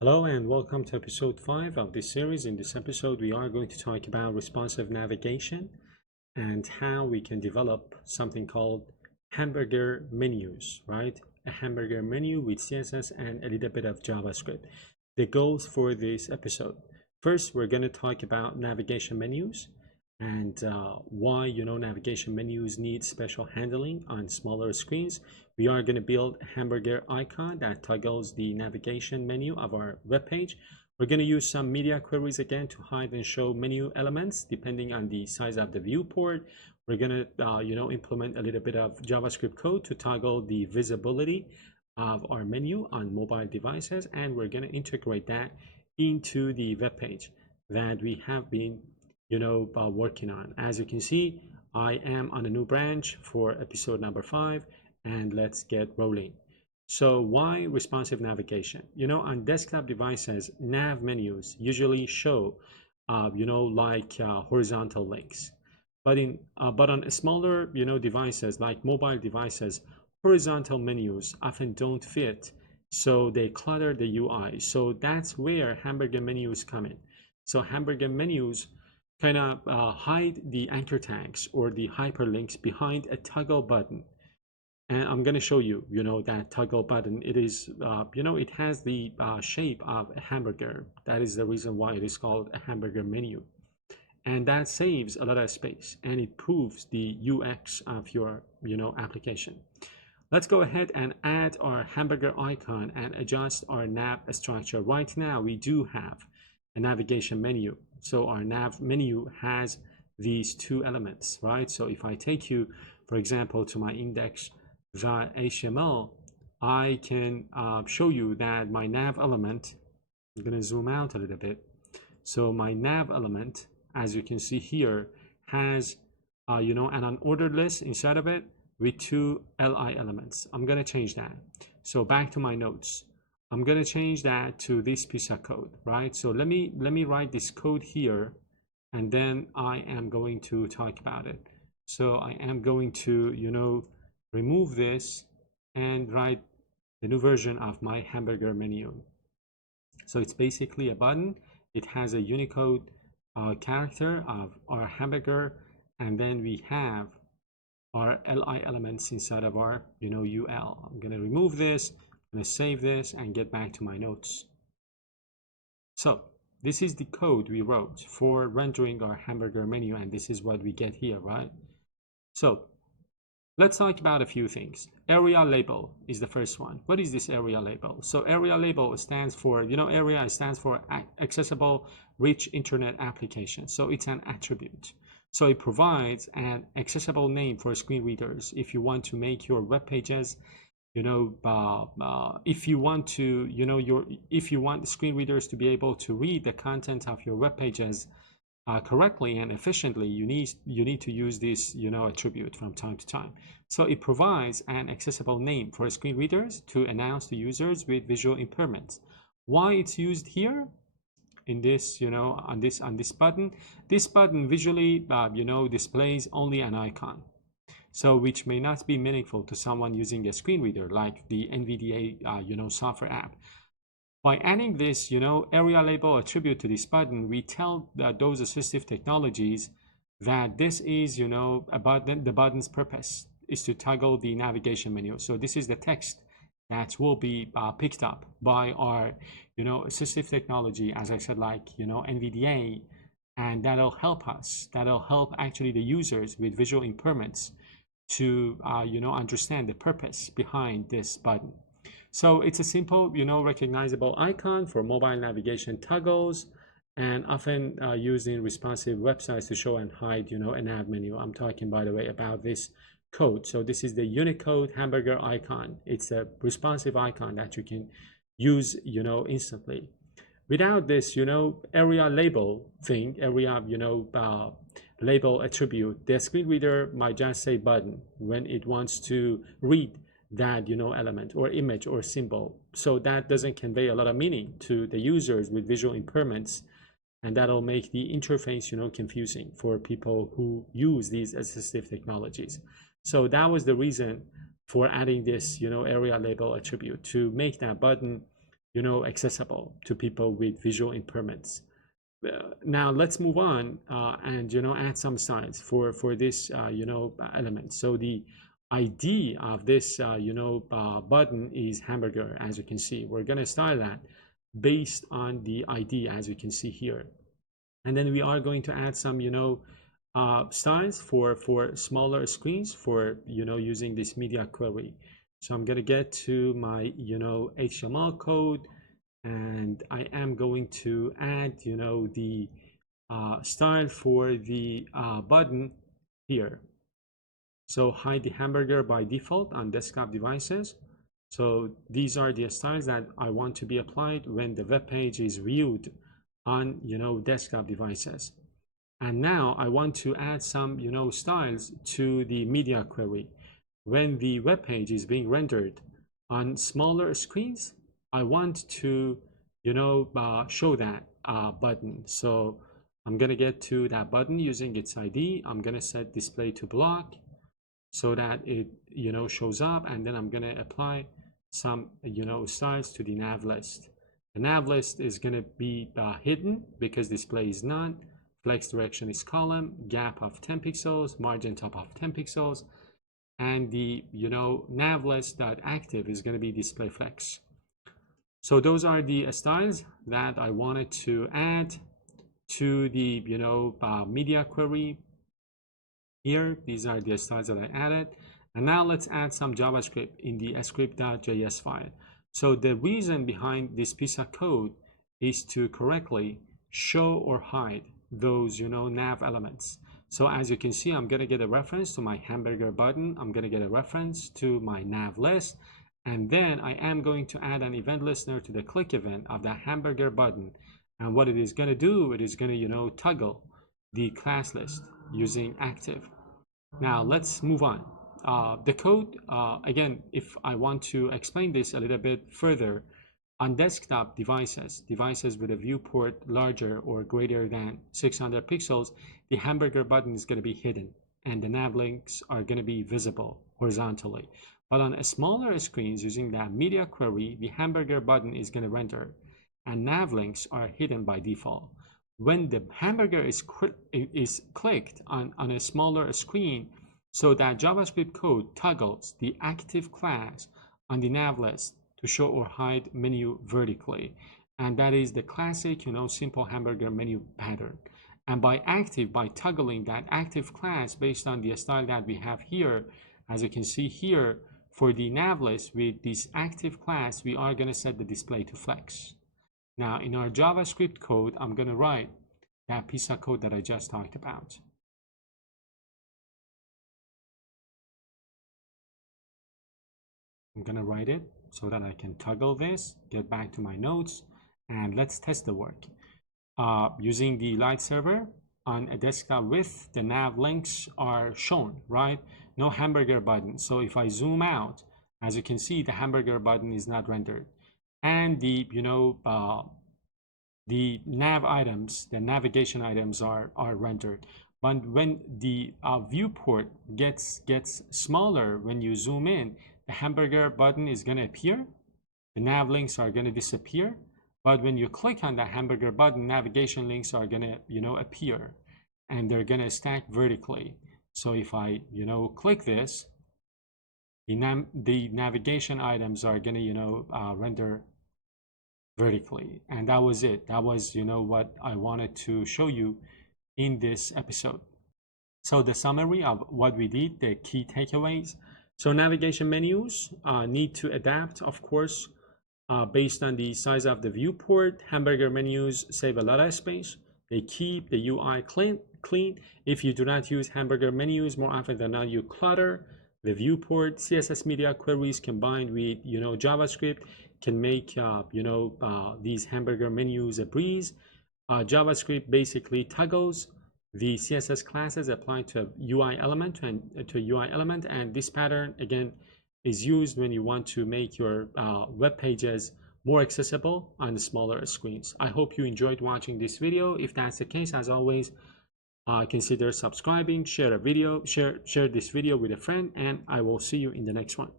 Hello and welcome to episode 5 of this series. In this episode, we are going to talk about responsive navigation and how we can develop something called hamburger menus, right? A hamburger menu with CSS and a little bit of JavaScript. The goals for this episode. First, we're going to talk about navigation menus and why navigation menus need special handling on smaller screens. We are going to build a hamburger icon that toggles the navigation menu of our web page. We're going to use some media queries again to hide and show menu elements depending on the size of the viewport. We're going to implement a little bit of JavaScript code to toggle the visibility of our menu on mobile devices, and we're going to integrate that into the web page that we have been working on. As you can see, I am on a new branch for episode number 5, and let's get rolling. So why responsive navigation? On desktop devices, nav menus usually show horizontal links, but on smaller devices like mobile devices, horizontal menus often don't fit, so they clutter the UI. So that's where hamburger menus come in. So hamburger menus kind of hide the anchor tags or the hyperlinks behind a toggle button. And I'm going to show you, that toggle button. It is, it has the shape of a hamburger. That is the reason why it is called a hamburger menu. And that saves a lot of space and it improves the UX of your, application. Let's go ahead and add our hamburger icon and adjust our nav structure. Right now, we do have a navigation menu. So our nav menu has these two elements, right? So if I take you, for example, to my index.html, I can show you that my nav element, I'm going to zoom out a little bit. So my nav element, as you can see here, has an unordered list inside of it with two li elements. I'm going to change that. So back to my notes. I'm going to change that to this piece of code, right? So let me write this code here, and then I am going to talk about it. So I am going to, remove this and write the new version of my hamburger menu. So it's basically a button. It has a Unicode character of our hamburger, and then we have our li elements inside of our ul. I'm going to remove this. I'm going to save this and get back to my notes. So this is the code we wrote for rendering our hamburger menu, and this is what we get here, right? So let's talk about a few things. Area label is the first one. What is this area label? So area label stands for, area stands for accessible rich internet application. So it's an attribute. So it provides an accessible name for screen readers. If you want to make your web pages, if you want screen readers to be able to read the content of your web pages correctly and efficiently, you need to use this attribute from time to time. So it provides an accessible name for screen readers to announce to users with visual impairments. Why it's used here in this, on this button? This button visually displays only an icon, so which may not be meaningful to someone using a screen reader like the NVDA software app. By adding this area label attribute to this button, we tell those assistive technologies that this is the button's purpose is to toggle the navigation menu. So this is the text that will be picked up by our assistive technology, as I said, like NVDA, and that'll help us, that'll help actually the users with visual impairments to understand the purpose behind this button. So it's a simple recognizable icon for mobile navigation toggles, and often used in responsive websites to show and hide a nav menu. I'm talking, by the way, about this code. So this is the Unicode hamburger icon. It's a responsive icon that you can use instantly. Without this area label thing, area label attribute, the screen reader might just say button when it wants to read that element or image or symbol. So that doesn't convey a lot of meaning to the users with visual impairments, and that'll make the interface confusing for people who use these assistive technologies. So that was the reason for adding this area label attribute, to make that button accessible to people with visual impairments. Now let's move on and add some styles for this element. So the ID of this button is hamburger. As you can see, we're going to style that based on the ID, as you can see here. And then we are going to add some styles for smaller screens for using this media query. So I'm going to get to my HTML code, and I am going to add the style for the button here. So hide the hamburger by default on desktop devices. So these are the styles that I want to be applied when the web page is viewed on desktop devices. And now I want to add some styles to the media query. When the web page is being rendered on smaller screens, I want to show that button. So I'm gonna get to that button using its ID. I'm gonna set display to block so that it shows up, and then I'm gonna apply some styles to the nav list. The nav list is gonna be hidden because display is none, flex direction is column, gap of 10 pixels, margin top of 10 pixels, and the nav list.active is going to be display flex. So those are the styles that I wanted to add to the media query here. These are the styles that I added. And now let's add some JavaScript in the script.js file. So the reason behind this piece of code is to correctly show or hide those nav elements. So as you can see, I'm going to get a reference to my hamburger button. I'm going to get a reference to my nav list. And then I am going to add an event listener to the click event of the hamburger button. And what it is going to do, it is going to toggle the class list using active. Now let's move on. The code, again, if I want to explain this a little bit further, on desktop devices with a viewport larger or greater than 600 pixels, the hamburger button is going to be hidden and the nav links are going to be visible horizontally. But on smaller screens using that media query, the hamburger button is going to render and nav links are hidden by default. When the hamburger is clicked on a smaller screen, so that JavaScript code toggles the active class on the nav list to show or hide menu vertically. And that is the classic, simple hamburger menu pattern. And by toggling that active class based on the style that we have here, as you can see here, for the nav list with this active class, we are going to set the display to flex. Now in our JavaScript code, I'm going to write that piece of code that I just talked about. I'm going to write it so that I can toggle this, get back to my notes, and let's test the work. Using the light server on a desktop with the nav links are shown, right? No hamburger button. So if I zoom out, as you can see, the hamburger button is not rendered. And the, the nav items, the navigation items are rendered. But when the viewport gets smaller, when you zoom in, the hamburger button is going to appear, the nav links are going to disappear, but when you click on the hamburger button, navigation links are going to appear, and they're going to stack vertically. So if I click this, the navigation items are going to render vertically. And that was it. That was what I wanted to show you in this episode. So the summary of what we did, the key takeaways. So navigation menus need to adapt, of course, based on the size of the viewport. Hamburger menus save a lot of space. They keep the UI clean. If you do not use hamburger menus, more often than not, you clutter the viewport. CSS media queries combined with JavaScript can make these hamburger menus a breeze. JavaScript basically toggles the CSS classes applied to a UI element and this pattern again is used when you want to make your web pages more accessible on the smaller screens. I hope you enjoyed watching this video. If that's the case, as always, consider subscribing, share this video with a friend, and I will see you in the next one.